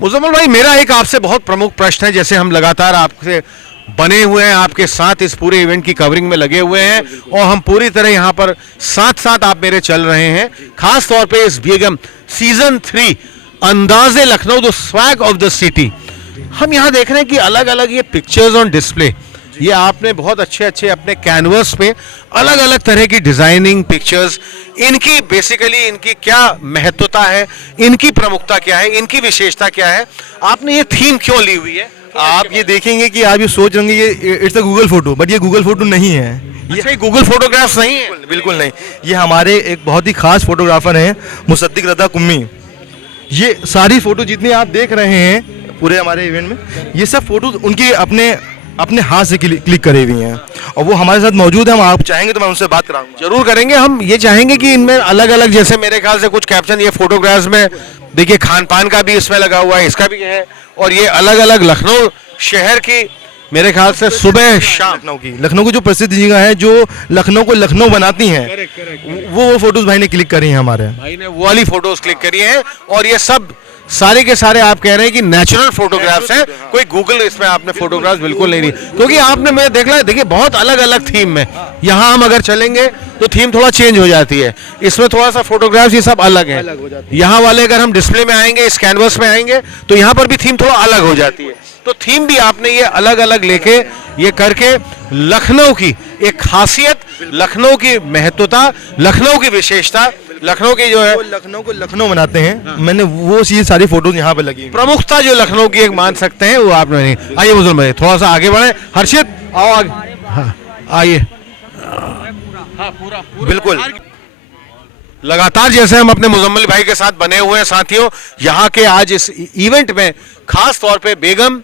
मुजम्मिल भाई, मेरा एक आपसे बहुत प्रमुख प्रश्न है। जैसे हम लगातार आपसे बने हुए हैं, आपके साथ इस पूरे इवेंट की कवरिंग में लगे हुए हैं और हम पूरी तरह यहाँ पर साथ साथ आप मेरे चल रहे हैं, खास तौर पे इस बेगम सीजन 3 अंदाज़े Lucknow the swag of the city. हम यहाँ देख रहे हैं कि अलग अलग ये पिक्चर्स ऑन डिस्प्ले, ये आपने बहुत अच्छे अच्छे अपने कैनवस पे अलग अलग तरह की डिजाइनिंग पिक्चर्स, इनकी बेसिकली इनकी क्या महत्वता है, इनकी प्रमुखता क्या है, इनकी विशेषता क्या है, आपने ये थीम क्यों ली हुई है? आप ये देखेंगे कि आप ये सोच रहे होंगे ये it's a Google photo, but ये गूगल फोटो नहीं है। ये गूगल फोटोग्राफ्स नहीं है? बिल्कुल नहीं। ये हमारे एक बहुत ही खास फोटोग्राफर हैं मुसद्दिक रजा कुम्मी। ये सारी फोटो जितनी आप देख रहे हैं पूरे हमारे इवेंट में, ये सब फोटो उनकी अपने हाथ से क्लिक करी हुई हैं और वो हमारे साथ मौजूद है। हम आप चाहेंगे तो मैं उनसे बात कराऊंगा। जरूर करेंगे। हम ये चाहेंगे कि इनमें अलग अलग, जैसे मेरे ख्याल से कुछ कैप्शन ये फोटोग्राफ्स में देखिए, खान पान का भी इसमें लगा हुआ है, इसका भी है, और ये अलग अलग लखनऊ शहर की मेरे ख्याल से सुबह शाम लखनऊ की जो प्रसिद्ध जगह है जो लखनऊ को लखनऊ बनाती हैं, वो फोटोज भाई ने क्लिक करी हैं, हमारे भाई ने वो वाली फोटोज क्लिक करी हैं। और ये सब सारे के सारे आप कह रहे हैं कि नेचुरल फोटोग्राफ्स हैं, कोई गूगल इसमें आपने फोटोग्राफ्स बिल्कुल नहीं दी, क्योंकि आपने मैं देख रहा देखिए बहुत अलग अलग थीम में यहाँ हम अगर चलेंगे तो थीम थोड़ा चेंज हो जाती है, इसमें थोड़ा सा फोटोग्राफ्स ये सब अलग है। यहाँ वाले अगर हम डिस्प्ले में आएंगे, इस कैनवस में आएंगे तो यहाँ पर भी थीम थोड़ा अलग हो जाती है। तो थीम भी आपने ये अलग अलग लेके ये करके लखनऊ की एक खासियत, लखनऊ की महत्वता, लखनऊ की विशेषता, लखनऊ की जो है लखनऊ को लखनऊ बनाते हैं। हाँ। मैंने वो चीज सारी फोटोज यहाँ पे लगी, प्रमुखता जो लखनऊ की एक मान सकते हैं वो आपने नहीं। आइए मुजम्मिल भाई थोड़ा सा आगे बढ़े। हर्षित आओ आगे। हाँ आइए। हाँ पूरा बिल्कुल। लगातार जैसे हम अपने मुजम्मिल भाई के साथ बने हुए हैं साथियों, यहाँ के आज इस इवेंट में खास तौर पे बेगम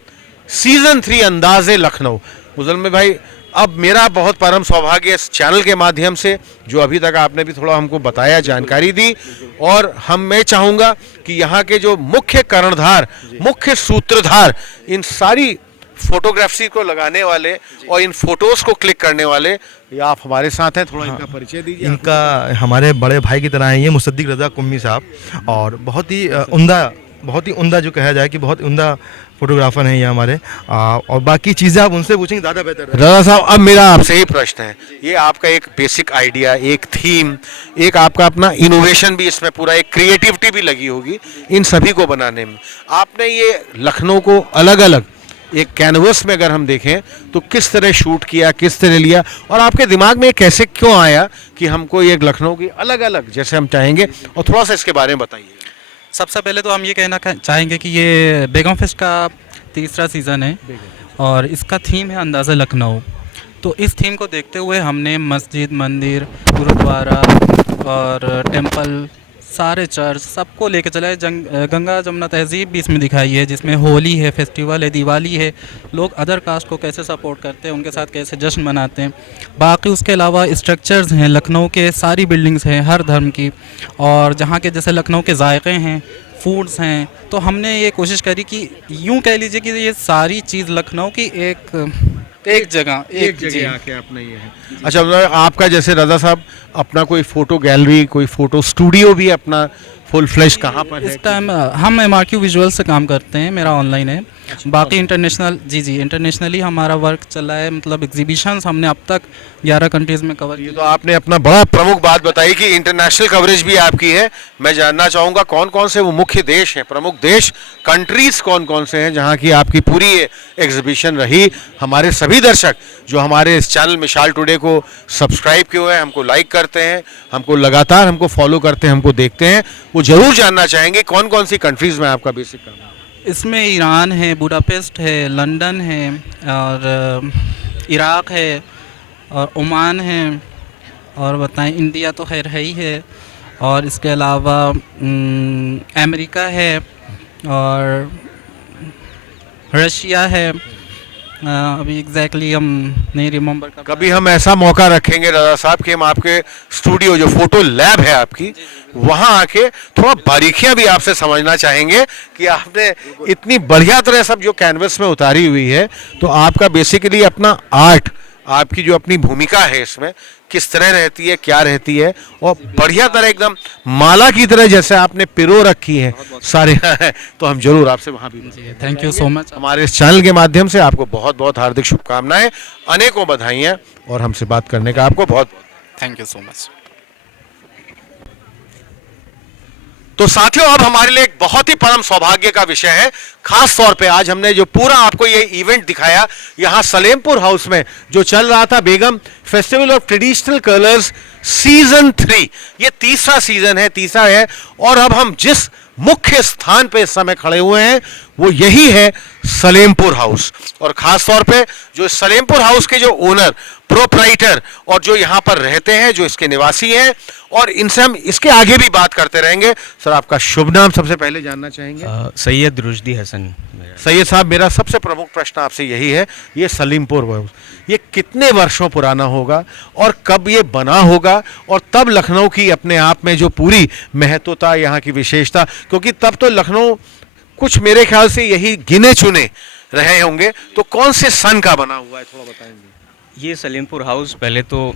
सीजन 3 अंदाज़े लखनऊ। मुजम्मिल भाई, अब मेरा बहुत परम सौभाग्य इस चैनल के माध्यम से, जो अभी तक आपने भी थोड़ा हमको बताया, जानकारी दी, और मैं चाहूँगा कि यहाँ के जो मुख्य कर्णधार, मुख्य सूत्रधार, इन सारी फोटोग्राफी को लगाने वाले और इन फोटोज को क्लिक करने वाले, ये आप हमारे साथ हैं, थोड़ा इनका परिचय दीजिए। इनका हमारे बड़े भाई की तरह है ये मुसद्दिक रजा कुम्मी साहब, और बहुत ही उम्दा जो कहा जाए कि बहुत उम्दा फोटोग्राफर हैं ये हमारे। और बाकी चीज़ें आप उनसे पूछेंगे ज़्यादा बेहतर है। रजा साहब, अब मेरा आपसे ही प्रश्न है, ये आपका एक बेसिक आइडिया, एक थीम, एक आपका अपना इनोवेशन भी इसमें पूरा, एक क्रिएटिविटी भी लगी होगी इन सभी को बनाने में। आपने ये लखनऊ को अलग अलग एक कैनवस में अगर हम देखें तो किस तरह शूट किया, किस तरह लिया, और आपके दिमाग में कैसे क्यों आया कि हमको ये लखनऊ की अलग अलग, जैसे हम चाहेंगे, और थोड़ा सा इसके बारे में बताइए। सबसे पहले तो हम ये कहना चाहेंगे कि ये बेगम फेस्ट का तीसरा सीज़न है और इसका थीम है अंदाज़ा लखनऊ। तो इस थीम को देखते हुए हमने मस्जिद, मंदिर, गुरुद्वारा और टेंपल, सारे चर्च, सबको लेके चला है। गंगा जमुना तहजीब भी इसमें दिखाई है, जिसमें होली है, फेस्टिवल है, दिवाली है, लोग अदर कास्ट को कैसे सपोर्ट करते हैं, उनके साथ कैसे जश्न मनाते हैं। बाकी उसके अलावा स्ट्रक्चर्स हैं लखनऊ के, सारी बिल्डिंग्स हैं हर धर्म की, और जहाँ के जैसे लखनऊ के जायके हैं, फूड्स हैं। तो हमने ये कोशिश करी कि यूँ कह लीजिए कि ये सारी चीज़ लखनऊ की एक जगह आके अपना ये है। अच्छा, आपका जैसे रजा साहब अपना कोई फोटो गैलरी, कोई फोटो स्टूडियो भी अपना फुल फ्लैश कहाँ पर है? इस टाइम हम MRQ विजुअल से काम करते हैं, मेरा ऑनलाइन है। बाकी इंटरनेशनल इंटरनेशनली हमारा वर्क चला है, मतलब एग्जीबिशंस हमने अब तक 11 कंट्रीज़ में कवर किया। तो आपने अपना बड़ा प्रमुख बात बताई कि इंटरनेशनल कवरेज भी आपकी है। मैं जानना चाहूँगा कौन कौन से वो मुख्य देश हैं, प्रमुख देश, कंट्रीज़ कौन कौन से हैं जहाँ की आपकी पूरी एग्जीबिशन रही। हमारे सभी दर्शक जो हमारे इस चैनल मिसाल टुडे को सब्सक्राइब किए हुए हैं, हमको लाइक करते हैं, हमको लगातार हमको फॉलो करते हैं, हमको देखते हैं, वो ज़रूर जानना चाहेंगे कौन कौन सी कंट्रीज़ में आपका बेसिक काम है। इसमें ईरान है, बुडापेस्ट है, लंदन है, और इराक़ है, और ओमान है, और बताएं इंडिया तो खैर है ही है, और इसके अलावा अमेरिका है, और रशिया है। अभी एग्जैक्टली हम नहीं रिमेंबर कर। कभी हम ऐसा मौका रखेंगे रजा साहब कि हम आपके स्टूडियो जो फोटो लैब है आपकी, वहाँ आके थोड़ा बारीकियाँ भी आपसे समझना चाहेंगे कि आपने इतनी बढ़िया तरह सब जो कैनवस में उतारी हुई है, तो आपका बेसिकली अपना आर्ट, आपकी जो अपनी भूमिका है इसमें किस तरह रहती है, क्या रहती है, और बढ़िया तरह एकदम माला की तरह जैसे आपने पिरो रखी है सारे तो हम जरूर आपसे वहाँ भी जी थैंक यू सो मच। हमारे इस चैनल के माध्यम से आपको बहुत बहुत हार्दिक शुभकामनाएं, अनेकों बधाइयां, और हमसे बात करने का आपको बहुत थैंक यू सो मच। तो साथियों, अब हमारे लिए एक बहुत ही परम सौभाग्य का विषय है। खास तौर पे आज हमने जो पूरा आपको ये इवेंट दिखाया यहाँ सलेमपुर हाउस में जो चल रहा था, Begum festival of traditional colours season 3, ये तीसरा सीजन है, तीसरा है। और अब हम जिस मुख्य स्थान पे इस समय खड़े हुए हैं वो यही है सलेमपुर हाउस। और खास तौर पे जो सलेमपुर हाउस के जो ओनर, प्रोप्राइटर और जो यहाँ पर रहते हैं, जो इसके निवासी हैं, और इनसे हम इसके आगे भी बात करते रहेंगे। सर, आपका शुभ नाम सबसे पहले जानना चाहेंगे? सैयद रुश्दी हसन। सैयद साहब, मेरा सबसे प्रमुख प्रश्न आपसे यही है, ये सलीमपुर हाउस ये कितने वर्षों पुराना होगा और कब ये बना होगा, और तब लखनऊ की अपने आप में जो पूरी महत्वता, यहाँ की विशेषता, क्योंकि तब तो लखनऊ कुछ मेरे ख्याल से यही गिने चुने रहे होंगे, तो कौन से सन का बना हुआ है, थोड़ा बताएंगे? ये सलीमपुर हाउस पहले तो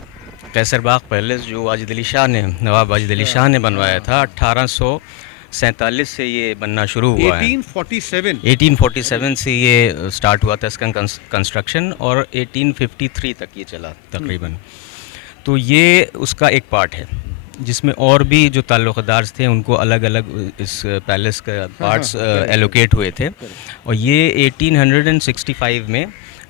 कैसरबाग पैलेस जो वाजिद अली शाह ने, नवाब वाजिद अली शाह ने बनवाया था, 1847 से ये बनना शुरू हुआ है। 1847 से ये स्टार्ट हुआ था इसका कंस्ट्रक्शन, और 1853 तक ये चला तकरीबन। तो ये उसका एक पार्ट है जिसमें और भी जो ताल्लुक़दार थे उनको अलग अलग इस पैलेस का पार्ट्स एलोकेट हुए थे। और ये 1865 में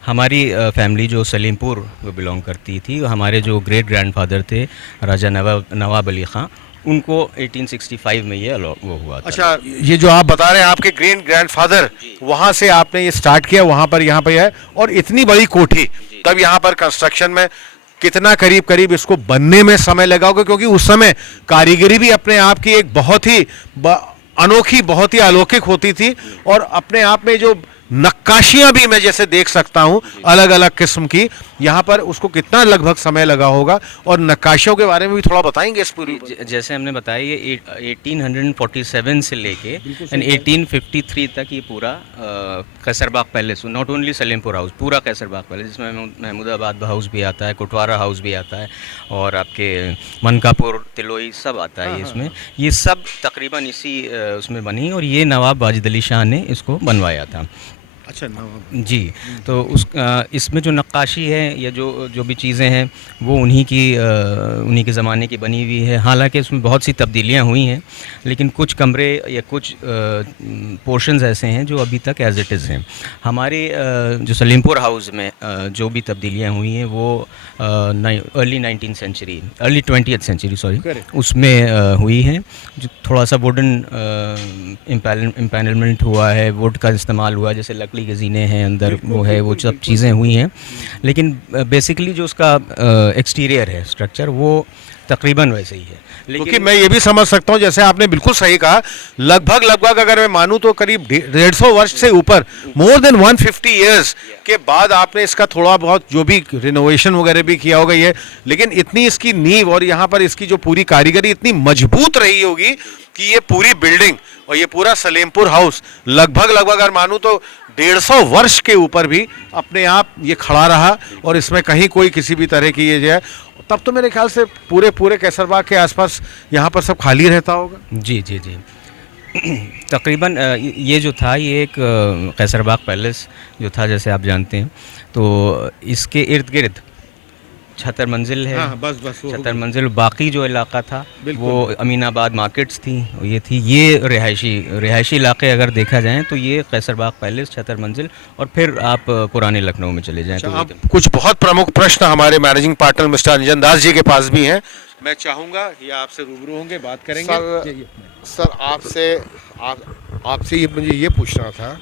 हमारी फैमिली जो सलीमपुर को बिलोंग करती थी, हमारे जो ग्रेट ग्रैंडफादर थे राजा नवाब अली ख़ान, उनको 1865 में ये वो हुआ था। अच्छा, ये जो आप बता रहे हैं आपके ग्रेट ग्रैंडफादर, वहाँ से आपने ये स्टार्ट किया, वहाँ पर यहाँ पर है, और इतनी बड़ी कोठी, तब यहाँ पर कंस्ट्रक्शन में कितना करीब करीब इसको बनने में समय लगा होगा? क्योंकि उस समय कारीगरी भी अपने आप की एक बहुत ही अनोखी, बहुत ही अलौकिक होती थी, और अपने आप में जो नक्काशियां भी मैं जैसे देख सकता हूं अलग अलग किस्म की, यहाँ पर उसको कितना लगभग समय लगा होगा, और नक्काशियों के बारे में भी थोड़ा बताएंगे इस पूरी? जैसे हमने बताया, ये 1847 से लेके 1853 तक ये पूरा Kaiserbagh palace, not only Salimpur house, पूरा कैसरबाग पैलेस, जिसमें महमूदाबाद हाउस भी आता है, कोटवारा हाउस भी आता है, और आपके मनकापुर, तिलोई सब आता है इसमें। ये सब तकरीबन इसी उसमें बनी, और ये नवाब वाजिद अली शाह ने इसको बनवाया था। अच्छा, जी। तो इसमें जो नक्काशी है या जो भी चीज़ें हैं वो उन्हीं के ज़माने की बनी हुई है। हालांकि इसमें बहुत सी तब्दीलियां हुई हैं, लेकिन कुछ कमरे या कुछ पोर्शंस ऐसे हैं जो अभी तक एज इट इज़ हैं। हमारे जो सलीमपुर हाउस में जो भी तब्दीलियां हुई हैं वो early 19th century, early 20th century sorry, उसमें हुई हैं। जो थोड़ा सा वुडन इम्पैनलमेंट हुआ है, वुड का इस्तेमाल हुआ, जैसे लकड़ी के जीने हैं अंदर, वो है, वो सब चीज़ें हुई हैं। लेकिन बेसिकली जो उसका एक्सटीरियर है, स्ट्रक्चर, वो तकरीबन वैसे ही है। क्योंकि मैं ये भी समझ सकता हूँ, जैसे आपने बिल्कुल सही कहा, लगभग अगर मैं मानूं तो करीब 150 वर्ष से ऊपर, मोर देन 150 ईयर्स के बाद आपने इसका थोड़ा बहुत जो भी रिनोवेशन वगैरह भी किया होगा ये, लेकिन इतनी इसकी नींव और यहाँ पर इसकी जो पूरी कारीगरी इतनी मजबूत रही होगी कि ये पूरी बिल्डिंग और ये पूरा सलेमपुर हाउस लगभग अगर मानूं तो 150 वर्ष के ऊपर भी अपने आप ये खड़ा रहा, और इसमें कहीं कोई किसी भी तरह की ये जो है, तब तो मेरे ख्याल से पूरे कैसरबाग के आसपास यहाँ पर सब खाली रहता होगा। जी जी जी। तकरीबन ये जो था, ये एक कैसरबाग पैलेस जो था, जैसे आप जानते हैं, तो इसके इर्द गिर्द 76 मंजिल है। हाँ, बस 76 मंजिल। बाकी जो इलाका था वो अमीनाबाद मार्केट्स थी, ये थी। ये रिहायशी इलाके अगर देखा जाए तो ये कैसरबाग पैलेस 76 मंजिल, और फिर आप पुराने लखनऊ में चले जाएं तो आप कुछ बहुत प्रमुख प्रश्न हमारे मैनेजिंग पार्टनर मिस्टर अंजन दास जी के पास भी हैं। मैं चाहूँगा ये आपसे रूबरू होंगे, बात करेंगे। सर, आपसे ये मुझे ये पूछना था,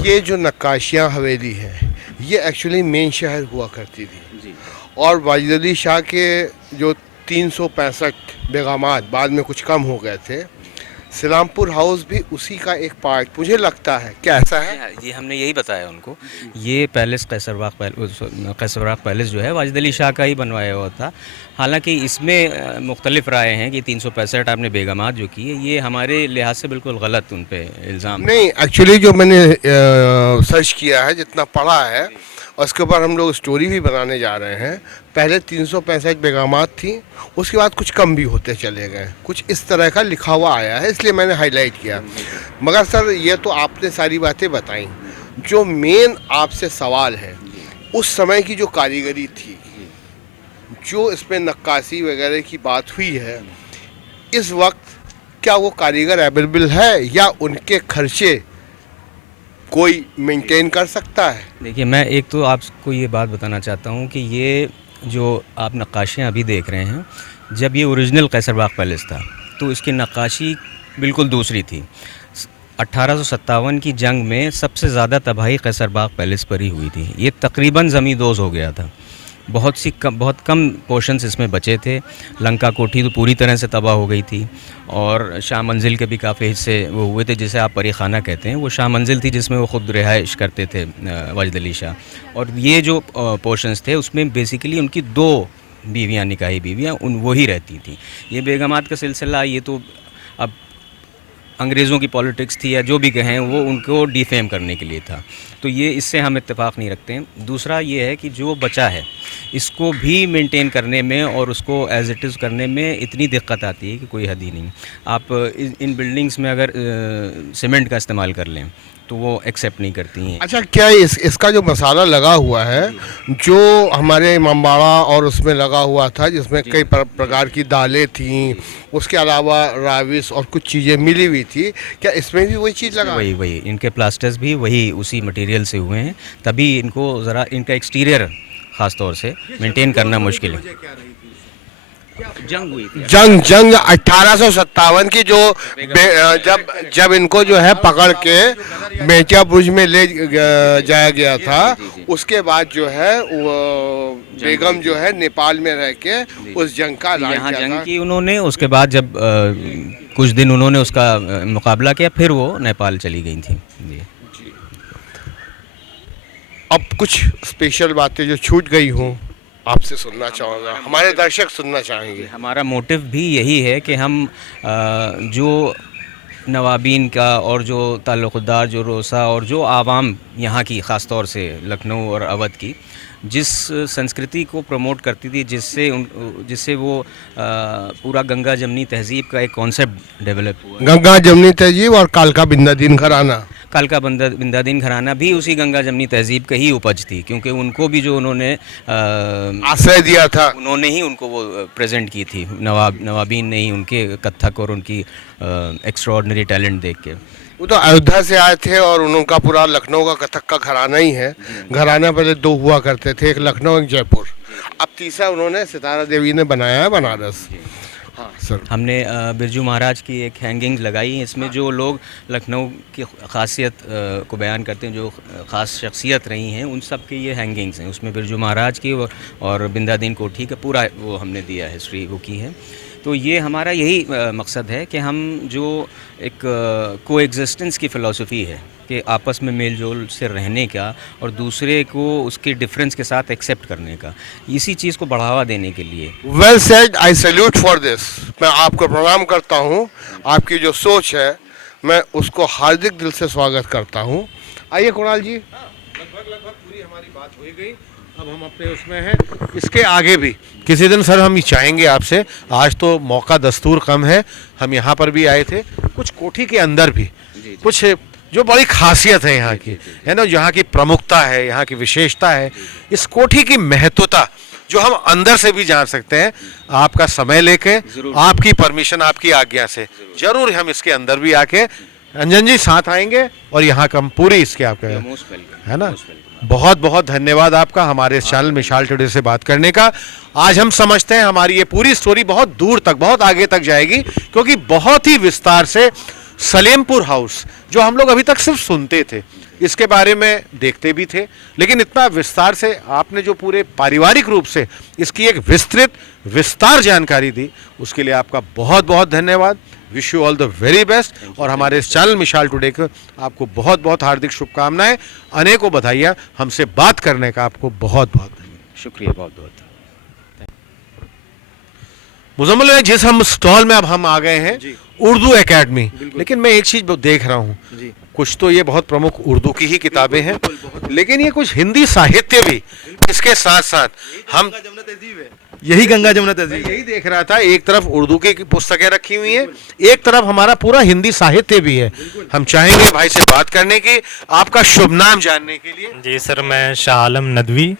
ये जो नक्काशियाँ हवेली है ये एक्चुअली मेन शहर हुआ करती थी जी, और वाजिद अली शाह के जो 365 बेगमात बाद में कुछ कम हो गए थे, सलामपुर हाउस भी उसी का एक पार्ट मुझे लगता है। क्या ऐसा है? जी, हमने यही बताया उनको। ये पैलेस कैसरबाग पैलेस जो है वाजिद अली शाह का ही बनवाया हुआ था। हालांकि इसमें मुख्तलिफ राय हैं कि 365 आपने बेगमात जो की है, ये हमारे लिहाज से बिल्कुल गलत उन पे इल्ज़ाम नहीं। एक्चुअली जो मैंने सर्च किया है, जितना पढ़ा है, और इसके ऊपर हम लोग स्टोरी भी बनाने जा रहे हैं। पहले 365 बेगामात थी, उसके बाद कुछ कम भी होते चले गए, कुछ इस तरह का लिखा हुआ आया है, इसलिए मैंने हाईलाइट किया। मगर सर ये तो आपने सारी बातें बताई, जो मेन आपसे सवाल है उस समय की जो कारीगरी थी, जो इसमें नक्काशी वगैरह की बात हुई है, इस वक्त क्या वो कारीगर अवेलेबल है या उनके खर्चे कोई मेंटेन कर सकता है? देखिए, मैं एक तो आपको ये बात बताना चाहता हूँ कि ये जो आप नक्काशियाँ अभी देख रहे हैं, जब ये ओरिजिनल कैसरबाग पैलेस था तो इसकी नक्काशी बिल्कुल दूसरी थी। 1857 की जंग में सबसे ज़्यादा तबाही कैसरबाग पैलेस पर ही हुई थी। ये तकरीबन ज़मींदोज़ हो गया था, बहुत कम पोर्शंस इसमें बचे थे। लंका कोठी तो पूरी तरह से तबाह हो गई थी और शाह मंजिल के भी काफ़ी हिस्से वो हुए थे, जिसे आप परी खाना कहते हैं। वो शाह मंजिल थी जिसमें वो ख़ुद रिहाइश करते थे वाजिद अली शाह। और ये जो पोर्शंस थे उसमें बेसिकली उनकी 2 बीवियाँ, निकाही बीवियाँ, वही रहती थी। ये बेगमात का सिलसिला ये तो अब अंग्रेज़ों की पॉलिटिक्स थी या जो भी कहें, वो उनको डिफेम करने के लिए था, तो ये इससे हम इत्तेफाक नहीं रखते हैं। दूसरा ये है कि जो बचा है इसको भी मेंटेन करने में और उसको एज इट इज़ करने में इतनी दिक्कत आती है कि कोई हद ही नहीं। आप इन बिल्डिंग्स में अगर सीमेंट का इस्तेमाल कर लें तो वो एक्सेप्ट नहीं करती हैं। अच्छा, क्या इसका जो मसाला लगा हुआ है, जो हमारे इमामबाड़ा और उसमें लगा हुआ था, जिसमें कई प्रकार की दालें थीं, उसके अलावा राविस और कुछ चीज़ें मिली हुई थी, क्या इसमें भी वही चीज़ लगा? वही इनके प्लास्टर्स भी वही उसी मटेरियल से हुए हैं, तभी इनको ज़रा इनका एक्सटीरियर ख़ास तौर से मेंटेन करना मुश्किल है। जंग हुई थी, जंग 1857 की, जो जब इनको जो है पकड़ के मेचा बुर्ज में ले जाया गया था, उसके बाद जो है वो बेगम जो है नेपाल में रह के उस जंग का ऐलान यहाँ किया जंग था। की उन्होंने, उसके बाद जब कुछ दिन उन्होंने उसका मुकाबला किया, फिर वो नेपाल चली गई थी जी। अब कुछ स्पेशल बातें जो छूट गई हों आपसे सुनना चाहूँगा, हमारे दर्शक सुनना चाहेंगे। हमारा मोटिव भी यही है कि हम जो नवाबीन का और जो ताल्लुक़दार, जो रोसा और जो आवाम यहाँ की, ख़ास तौर से लखनऊ और अवध की, जिस संस्कृति को प्रमोट करती थी, जिससे वो पूरा गंगा जमनी तहज़ीब का एक कॉन्सेप्ट डेवलप हुआ। गंगा जमनी तहजीब और कालका बिंदादीन घराना, कालका बिंदादीन घराना भी उसी गंगा जमनी तहज़ीब का ही उपज थी, क्योंकि उनको भी जो उन्होंने आश्रय दिया था, उन्होंने ही उनको वो प्रेजेंट की थी। नवाबीन ने ही उनके कथक और उनकी एक्स्ट्राऑर्डिनरी टैलेंट देख के। वो तो अयोध्या से आए थे और उनका पूरा लखनऊ का कथक का घराना ही है। घराना पहले 2 हुआ करते थे, एक लखनऊ, एक जयपुर, अब तीसरा उन्होंने सितारा देवी ने बनाया है, बनारस। हाँ सर, हमने बिरजू महाराज की एक हैंगिंग लगाई है, इसमें जो लोग लखनऊ की ख़ासियत को बयान करते हैं, जो ख़ास शख्सियत रही हैं, उन सब की ये हैंगिंग्स हैं। उसमें बिरजू महाराज की और बिंदादीन कोठी का पूरा वो हमने दिया, हिस्ट्री वो की है। तो ये हमारा यही मकसद है कि हम जो एक को एग्जिस्टेंस की फ़िलासफ़ी है कि आपस में मेल जोल से रहने का और दूसरे को उसके डिफरेंस के साथ एक्सेप्ट करने का, इसी चीज़ को बढ़ावा देने के लिए। Well said, I salute for this. मैं आपको प्रणाम करता हूँ, आपकी जो सोच है मैं उसको हार्दिक दिल से स्वागत करता हूँ। आइए कुणाल जी। लगभग पूरी हमारी बात हो गई, अब हम अपने उसमें हैं, इसके आगे भी किसी दिन सर हम चाहेंगे आपसे, आज तो मौका दस्तूर कम है, हम यहाँ पर भी आए थे, कुछ कोठी के अंदर भी कुछ जो बड़ी खासियत है यहाँ की, है ना, यहाँ की प्रमुखता है, यहाँ की विशेषता है, इस कोठी की महत्वता जो हम अंदर से भी जान सकते हैं। आपका समय लेके, आपकी परमिशन, आपकी आज्ञा से जरूर हम इसके अंदर भी आके, अंजन जी साथ आएंगे और यहाँ का हम पूरी इसके आपके, है ना। बहुत बहुत धन्यवाद आपका हमारे इस चैनल मिसाल टुडे से बात करने का। आज हम समझते हैं हमारी ये पूरी स्टोरी बहुत दूर तक, बहुत आगे तक जाएगी, क्योंकि बहुत ही विस्तार से सलेमपुर हाउस, जो हम लोग अभी तक सिर्फ सुनते थे, इसके बारे में देखते भी थे, लेकिन इतना विस्तार से आपने जो पूरे पारिवारिक रूप से इसकी एक विस्तार जानकारी दी, उसके लिए आपका बहुत बहुत धन्यवाद। Wish you all the very best, और हमारे इस चैनल मिसाल टुडे को आपको बहुत बहुत हार्दिक शुभकामनाएं, अनेकों बधाइयाँ। हमसे बात करने का आपको बहुत बहुत धन्यवाद, शुक्रिया, बहुत बहुत। मुजम्मिल भाई, जिस हम स्टॉल में अब हम आ गए हैं, उर्दू एकेडमी, लेकिन मैं एक चीज देख रहा हूँ, कुछ तो ये बहुत प्रमुख उर्दू की ही किताबें हैं, लेकिन ये कुछ हिंदी साहित्य भी इसके साथ साथ हम यही गंगा जमुना तहजीब। यही देख रहा था, एक तरफ उर्दू की पुस्तकें रखी हुई हैं, एक तरफ हमारा पूरा हिंदी साहित्य भी है। हम चाहेंगे भाई से बात करने की, आपका शुभ नाम जानने के लिए। जी सर, मैं शाह आलम नदवी,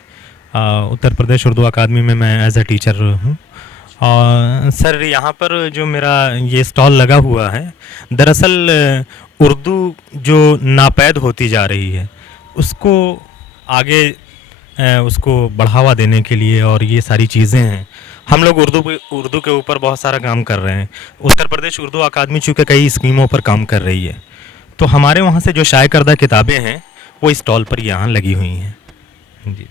उत्तर प्रदेश उर्दू अकादमी में मैं एज ए टीचर हूँ। और सर यहाँ पर जो मेरा ये स्टॉल लगा हुआ है, दरअसल उर्दू जो नापैद होती जा रही है उसको आगे उसको बढ़ावा देने के लिए, और ये सारी चीज़ें हैं, हम लोग उर्दू के ऊपर बहुत सारा काम कर रहे हैं। उत्तर प्रदेश उर्दू अकादमी चूँकि कई स्कीमों पर काम कर रही है, तो हमारे वहाँ से जो शाये करदा किताबें हैं वो स्टॉल पर यहाँ लगी हुई हैं जी।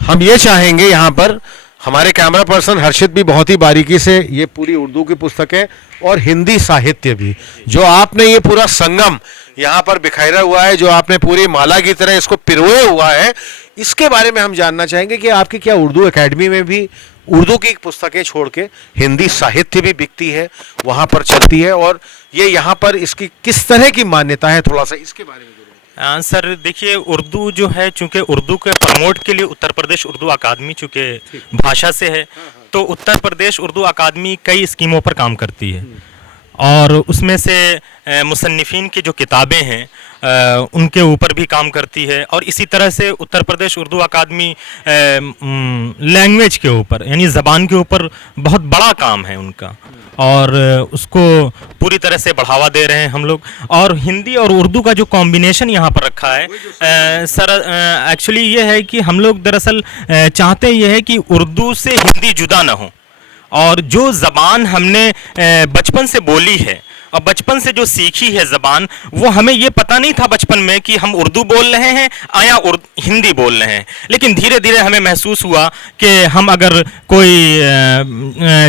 हम ये चाहेंगे, यहाँ पर हमारे कैमरा पर्सन हर्षित भी बहुत ही बारीकी से ये पूरी उर्दू की पुस्तकें और हिंदी साहित्य भी, जो आपने ये पूरा संगम यहाँ पर बिखेरा हुआ है, जो आपने पूरी माला की तरह इसको पिरोए हुआ है, इसके बारे में हम जानना चाहेंगे कि आपकी क्या उर्दू एकेडमी में भी उर्दू की पुस्तकें छोड़ के हिंदी साहित्य भी बिकती है, वहाँ पर चलती है, और ये यहाँ पर इसकी किस तरह की मान्यता है, थोड़ा सा इसके बारे में। सर देखिए, उर्दू जो है, चूँकि उर्दू के प्रमोट के लिए उत्तर प्रदेश उर्दू अकादमी चूँकि भाषा से है, तो उत्तर प्रदेश उर्दू अकादमी कई स्कीमों पर काम करती है, और उसमें से मुसन्निफीन की जो किताबें हैं उनके ऊपर भी काम करती है। और इसी तरह से उत्तर प्रदेश उर्दू अकादमी लैंग्वेज के ऊपर, यानी ज़बान के ऊपर बहुत बड़ा काम है उनका, और उसको पूरी तरह से बढ़ावा दे रहे हैं हम लोग। और हिंदी और उर्दू का जो कॉम्बिनेशन यहाँ पर रखा है सर, एक्चुअली ये है कि हम लोग दरअसल चाहते ये है कि उर्दू से हिंदी जुदा ना हो, और जो ज़बान हमने बचपन से बोली है और बचपन से जो सीखी है ज़बान, वो हमें ये पता नहीं था बचपन में कि हम उर्दू बोल रहे हैं या हिंदी बोल रहे हैं, लेकिन धीरे धीरे हमें महसूस हुआ कि हम अगर कोई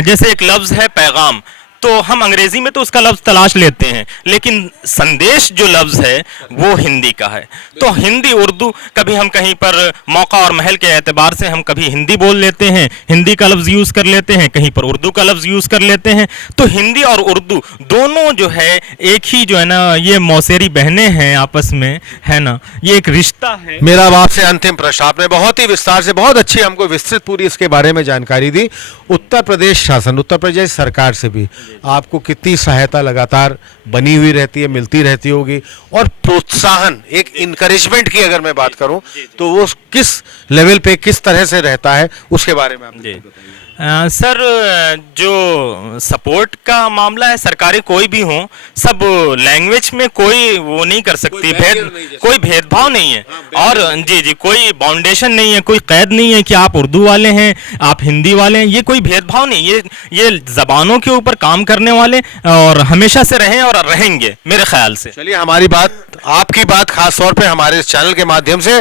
जैसे एक लफ्ज़ है पैगाम, तो हम अंग्रेज़ी में तो उसका लफ्ज़ तलाश लेते हैं, लेकिन संदेश जो लफ्ज़ है वो हिंदी का है। तो हिंदी उर्दू, कभी हम कहीं पर मौका और महल के एतबार से हम कभी हिंदी बोल लेते हैं, हिंदी का लफ्ज़ यूज़ कर लेते हैं, कहीं पर उर्दू का लफ्ज़ यूज़ कर लेते हैं। तो हिंदी और उर्दू दोनों जो है एक ही जो है ना, ये मौसेरी बहनें हैं आपस में, है ना, ये एक रिश्ता है। मेरा अब आपसे अंतिम प्रश्न, आपने बहुत ही विस्तार से, बहुत अच्छी हमको विस्तृत पूरी इसके बारे में जानकारी दी। उत्तर प्रदेश शासन, उत्तर प्रदेश सरकार से भी आपको कितनी सहायता लगातार बनी हुई रहती है, मिलती रहती होगी, और प्रोत्साहन, एक इनकरेजमेंट की अगर मैं बात करूं तो वो किस लेवल पे, किस तरह से रहता है, उसके बारे में आप बताइए। सर, जो सपोर्ट का मामला है, सरकारें कोई भी हों, सब लैंग्वेज में कोई वो नहीं कर सकती, कोई भेदभाव नहीं है। और जी कोई बाउंडेशन नहीं है, कोई कैद नहीं है कि आप उर्दू वाले हैं, आप हिंदी वाले हैं, ये कोई भेदभाव नहीं। ये ज़बानों के ऊपर काम करने वाले और हमेशा से रहे और रहेंगे मेरे ख्याल से। चलिए, हमारी बात, आपकी बात खास तौर पे हमारे इस चैनल के माध्यम से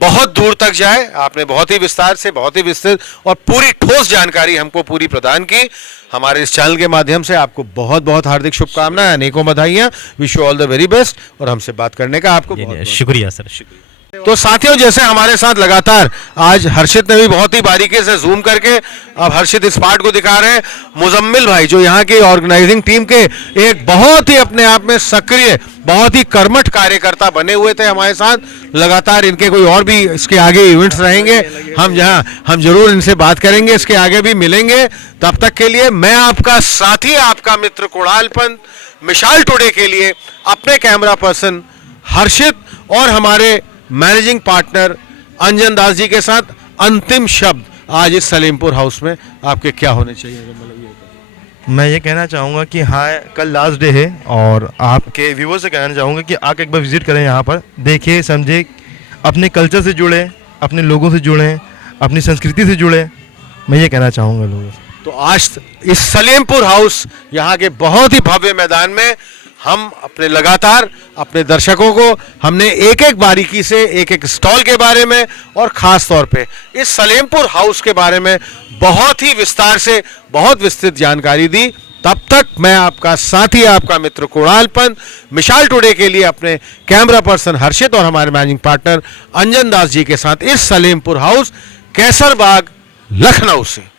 बहुत दूर तक जाए। आपने बहुत ही विस्तार से, बहुत ही विस्तृत और पूरी ठोस जानकारी हमको पूरी प्रदान की। हमारे इस चैनल के माध्यम से आपको बहुत बहुत हार्दिक शुभकामनाएं, अनेकों बधाइयां, wish you all the very best, और हमसे बात करने का आपको बहुत शुक्रिया सर, शुक्रिया। तो साथियों, जैसे हमारे साथ लगातार आज हर्षित ने भी बहुत ही बारीकी से जूम करके अब हर्षित इस पार्ट को दिखा रहे हैं, मुजम्मिल भाई जो यहाँ की ऑर्गेनाइजिंग टीम के एक बहुत ही अपने आप में सक्रिय, बहुत ही कर्मठ कार्यकर्ता बने हुए थे हमारे साथ। लगातार इनके कोई और भी इसके आगे इवेंट्स रहेंगे, हम जरूर इनसे बात करेंगे, इसके आगे भी मिलेंगे। तब तक के लिए मैं आपका साथी, आपका मित्र कुणाल पंत, मिसाल टुडे के लिए अपने कैमरा पर्सन हर्षित और हमारे मैनेजिंग पार्टनर अंजन दास जी के साथ अंतिम शब्द आज इस सलीमपुर हाउस में आपके क्या होने चाहिए? मैं ये कहना चाहूँगा कि हाँ, कल लास्ट डे है, और आपके व्यूवर्स से कहना चाहूँगा कि आके एक बार विजिट करें, यहाँ पर देखिए, समझे, अपने कल्चर से जुड़े, अपने लोगों से जुड़े, अपनी संस्कृति से जुड़े। मैं ये कहना चाहूँगा लोगों से। तो आज इस सलीमपुर हाउस यहाँ के बहुत ही भव्य मैदान में हम अपने लगातार अपने दर्शकों को हमने एक एक बारीकी से, एक एक स्टॉल के बारे में और ख़ास तौर पे इस सलीमपुर हाउस के बारे में बहुत ही विस्तार से, बहुत विस्तृत जानकारी दी। तब तक मैं आपका साथी, आपका मित्र कुणाल पंत, मिसाल टुडे के लिए अपने कैमरा पर्सन हर्षित और हमारे मैनेजिंग पार्टनर अंजन दास जी के साथ इस सलीमपुर हाउस, कैसरबाग, लखनऊ से।